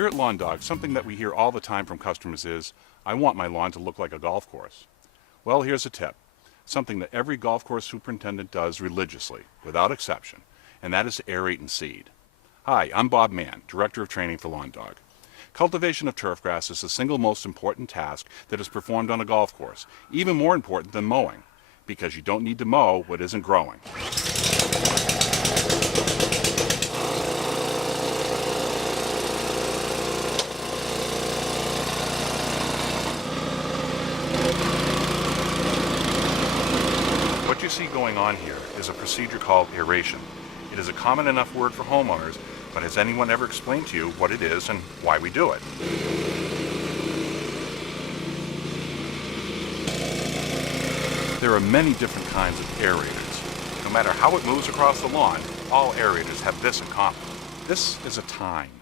Here at LawnDawg, something that we hear all the time from customers is, I want my lawn to look like a golf course. Well, here's a tip, something that every golf course superintendent does religiously, without exception, and that is to aerate and seed. Hi, I'm Bob Mann, Director of Training for LawnDawg. Cultivation of turfgrass is the single most important task that is performed on a golf course, even more important than mowing, because you don't need to mow what isn't growing. What you see going on here is a procedure called aeration. It is a common enough word for homeowners, but has anyone ever explained to you what it is and why we do it? There are many different kinds of aerators. No matter how it moves across the lawn, all aerators have this in common. This is a tine.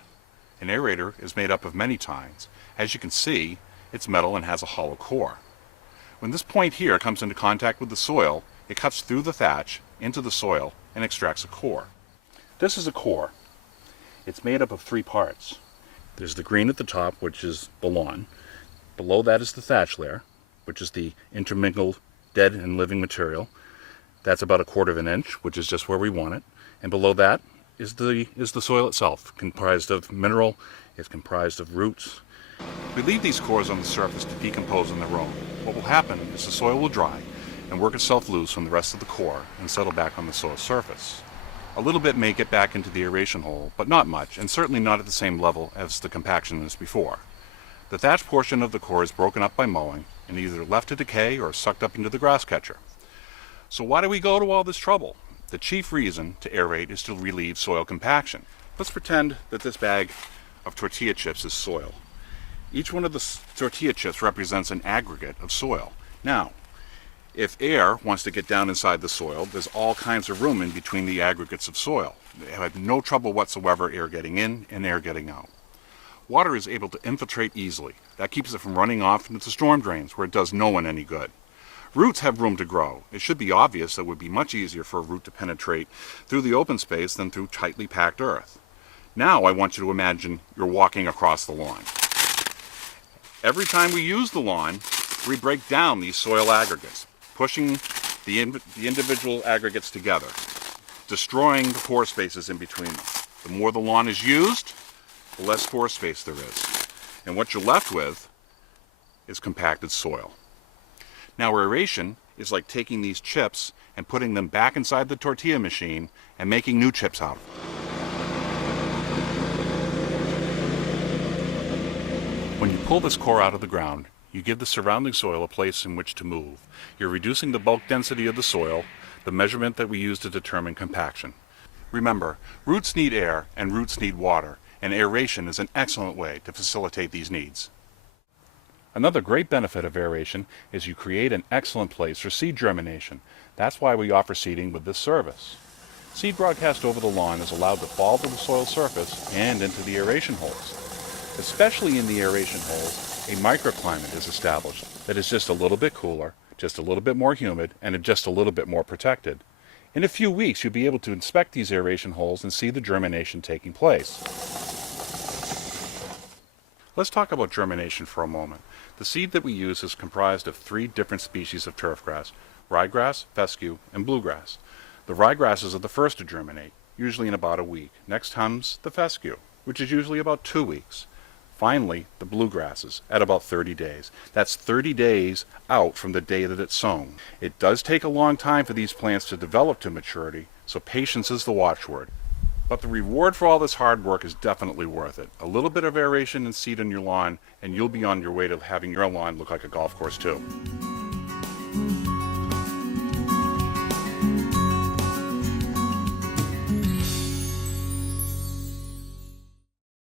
An aerator is made up of many tines. As you can see, it's metal and has a hollow core. When this point here comes into contact with the soil, it cuts through the thatch into the soil and extracts a core. This is a core. It's made up of three parts. There's the green at the top, which is the lawn. Below that is the thatch layer, which is the intermingled dead and living material. That's about 1/4 of an inch, which is just where we want it. And below that is the soil itself, comprised of mineral. It's comprised of roots. We leave these cores on the surface to decompose on their own. What will happen is the soil will dry and work itself loose from the rest of the core and settle back on the soil surface. A little bit may get back into the aeration hole, but not much, and certainly not at the same level as the compaction is before. The thatch portion of the core is broken up by mowing and either left to decay or sucked up into the grass catcher. So why do we go to all this trouble? The chief reason to aerate is to relieve soil compaction. Let's pretend that this bag of tortilla chips is soil. Each one of the tortilla chips represents an aggregate of soil. Now, if air wants to get down inside the soil, there's all kinds of room in between the aggregates of soil. They have no trouble whatsoever air getting in and air getting out. Water is able to infiltrate easily. That keeps it from running off into the storm drains where it does no one any good. Roots have room to grow. It should be obvious that it would be much easier for a root to penetrate through the open space than through tightly packed earth. Now I want you to imagine you're walking across the lawn. Every time we use the lawn, we break down these soil aggregates, pushing the individual aggregates together, destroying the pore spaces in between them. The more the lawn is used, the less pore space there is. And what you're left with is compacted soil. Now aeration is like taking these chips and putting them back inside the tortilla machine and making new chips out of them. When you pull this core out of the ground, you give the surrounding soil a place in which to move. You're reducing the bulk density of the soil, the measurement that we use to determine compaction. Remember, roots need air and roots need water, and aeration is an excellent way to facilitate these needs. Another great benefit of aeration is you create an excellent place for seed germination. That's why we offer seeding with this service. Seed broadcast over the lawn is allowed to fall to the soil surface and into the aeration holes. Especially in the aeration holes, a microclimate is established that is just a little bit cooler, just a little bit more humid, and just a little bit more protected. In a few weeks, you'll be able to inspect these aeration holes and see the germination taking place. Let's talk about germination for a moment. The seed that we use is comprised of 3 different species of turfgrass: ryegrass, fescue, and bluegrass. The ryegrasses are the first to germinate, usually in about a week. Next comes the fescue, which is usually about 2 weeks. Finally, the bluegrasses at about 30 days. That's 30 days out from the day that it's sown. It does take a long time for these plants to develop to maturity, so patience is the watchword. But the reward for all this hard work is definitely worth it. A little bit of aeration and seed on your lawn, and you'll be on your way to having your lawn look like a golf course too.